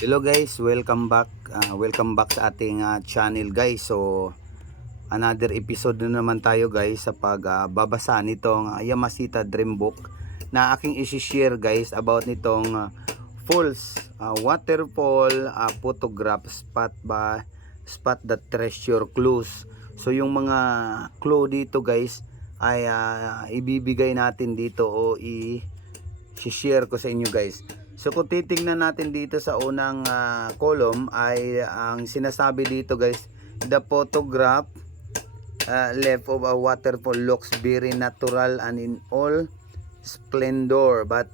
Hello guys, welcome back sa ating channel guys. So another episode na naman tayo guys sa pagbabasa nitong Yamashita Dream Book na aking i-share guys about nitong falls waterfall photograph spot the treasure clues. So yung mga clue dito guys ay ibibigay natin dito o i-share ko sa inyo guys. So kung titingnan natin dito sa unang column ay ang sinasabi dito guys, the photograph left of a waterfall looks very natural and in all splendor, but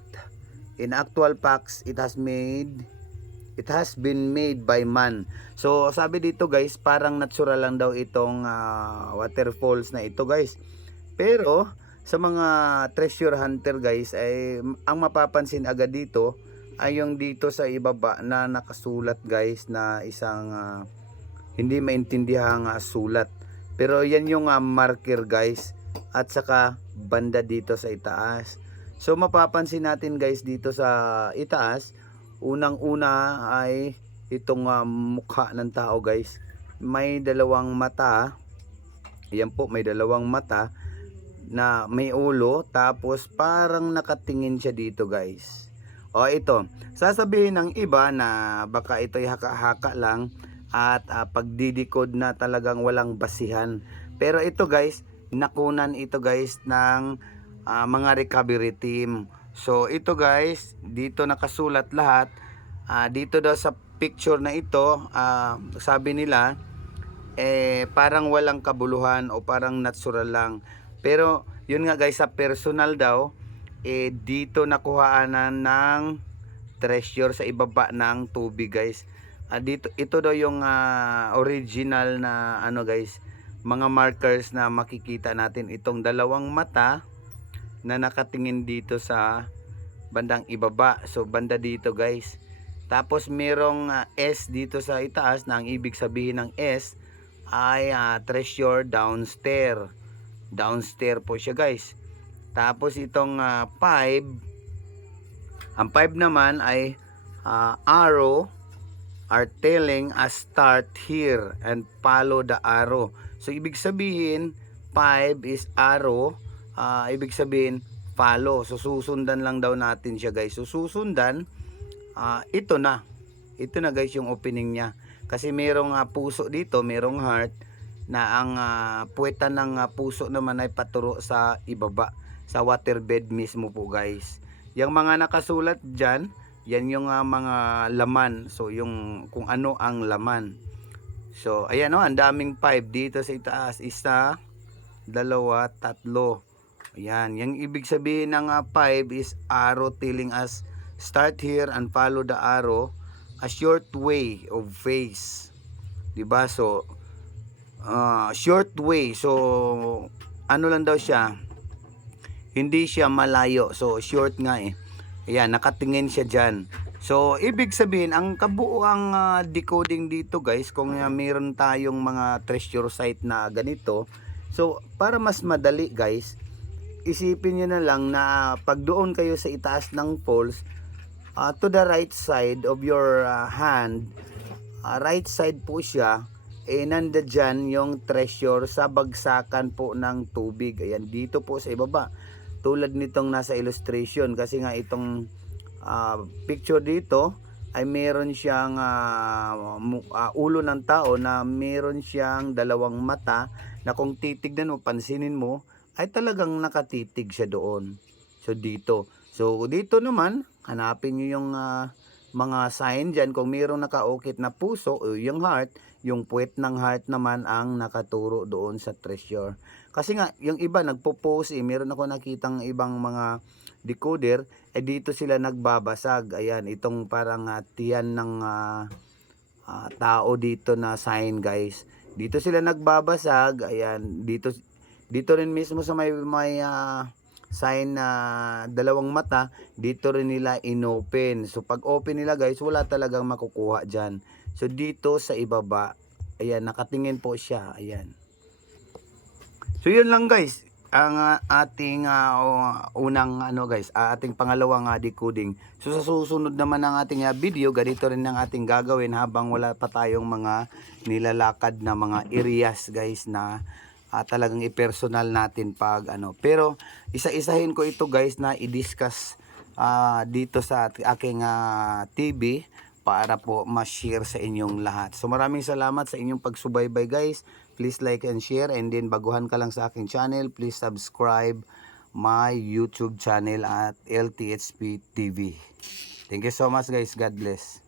in actual facts it has been made by man. So sabi dito guys, parang natural lang daw itong waterfalls na ito guys. Pero sa mga treasure hunter guys ay ang mapapansin agad dito ay yung dito sa ibaba na nakasulat guys na isang hindi maintindihang sulat. Pero yan yung marker guys at saka banda dito sa itaas. So mapapansin natin guys dito sa itaas, unang-una ay itong mukha ng tao guys. May dalawang mata. Ayan po, may dalawang mata na may ulo tapos parang nakatingin siya dito guys. O ito, sasabihin ng iba na baka ito'y haka-haka lang at pagdidikod na talagang walang basihan. Pero ito guys, nakunan ito guys ng mga recovery team. So ito guys, dito nakasulat lahat. Dito daw sa picture na ito, sabi nila, parang walang kabuluhan o parang natural lang. Pero yun nga guys, sa personal daw, dito nakuhaanan ng treasure sa ibaba ng tubig guys. Dito ito daw yung original na ano guys, mga markers na makikita natin, itong dalawang mata na nakatingin dito sa bandang ibaba. So banda dito guys. Tapos merong S dito sa itaas na ang ibig sabihin ng S ay treasure downstairs. Downstairs po siya guys. Tapos itong 5, ang 5 naman ay arrow are telling us start here and follow the arrow. So ibig sabihin 5 is arrow, ibig sabihin follow. So susundan lang daw natin siya guys. So susundan, ito na guys yung opening niya. Kasi merong puso dito, merong heart na ang puwetan ng puso naman ay paturo sa ibaba, sa waterbed mismo po guys. Yung mga nakasulat dyan, yan yung mga laman. So yung kung ano ang laman. So ayan o, ang daming 5 dito sa itaas. 1, 2, 3. Ayan, yung ibig sabihin ng 5 is arrow telling us start here and follow the arrow, a short way of face. Diba? So short way. So ano lang daw siya, hindi siya malayo. So short nga Ayan, nakatingin siya dyan. So ibig sabihin, ang kabuuang decoding dito guys, kung meron tayong mga treasure site na ganito, so para mas madali guys, isipin nyo na lang na pag doon kayo sa itaas ng falls, to the right side of your hand, right side po siya, nandyan yung treasure sa bagsakan po ng tubig. Ayan, dito po sa ibaba. Tulad nitong nasa illustration, kasi nga itong picture dito ay meron siyang ulo ng tao na meron siyang dalawang mata na kung titignan mo, pansinin mo, ay talagang nakatitig siya doon. So dito. So dito naman, hanapin nyo yung mga sign dyan. Kung mayroong nakaukit na puso o yung heart, yung puwet ng heart naman ang nakaturo doon sa treasure. Kasi nga, yung iba nagpo-post meron ako nakitang ibang mga decoder, dito sila nagbabasag. Ayan, itong parang tiyan ng tao dito na sign guys. Dito sila nagbabasag. Ayan, dito rin mismo sa may sign na dalawang mata, dito rin nila inopen. So pag open nila guys, wala talagang makukuha dyan. So dito sa ibaba, ayan, nakatingin po siya. Ayan. So yun lang guys. ang ating unang guys, ating pangalawang decoding. So sa susunod naman ng ating video, ganito rin ang ating gagawin habang wala pa tayong mga nilalakad na mga areas guys na talagang i-personal natin pag Pero isa-isahin ko ito guys na i-discuss dito sa aking TV para po ma-share sa inyong lahat. So maraming salamat sa inyong pagsubaybay guys. Please like and share, and then baguhan ka lang sa aking channel, please subscribe my YouTube channel at LTHP TV. Thank you so much guys. God bless.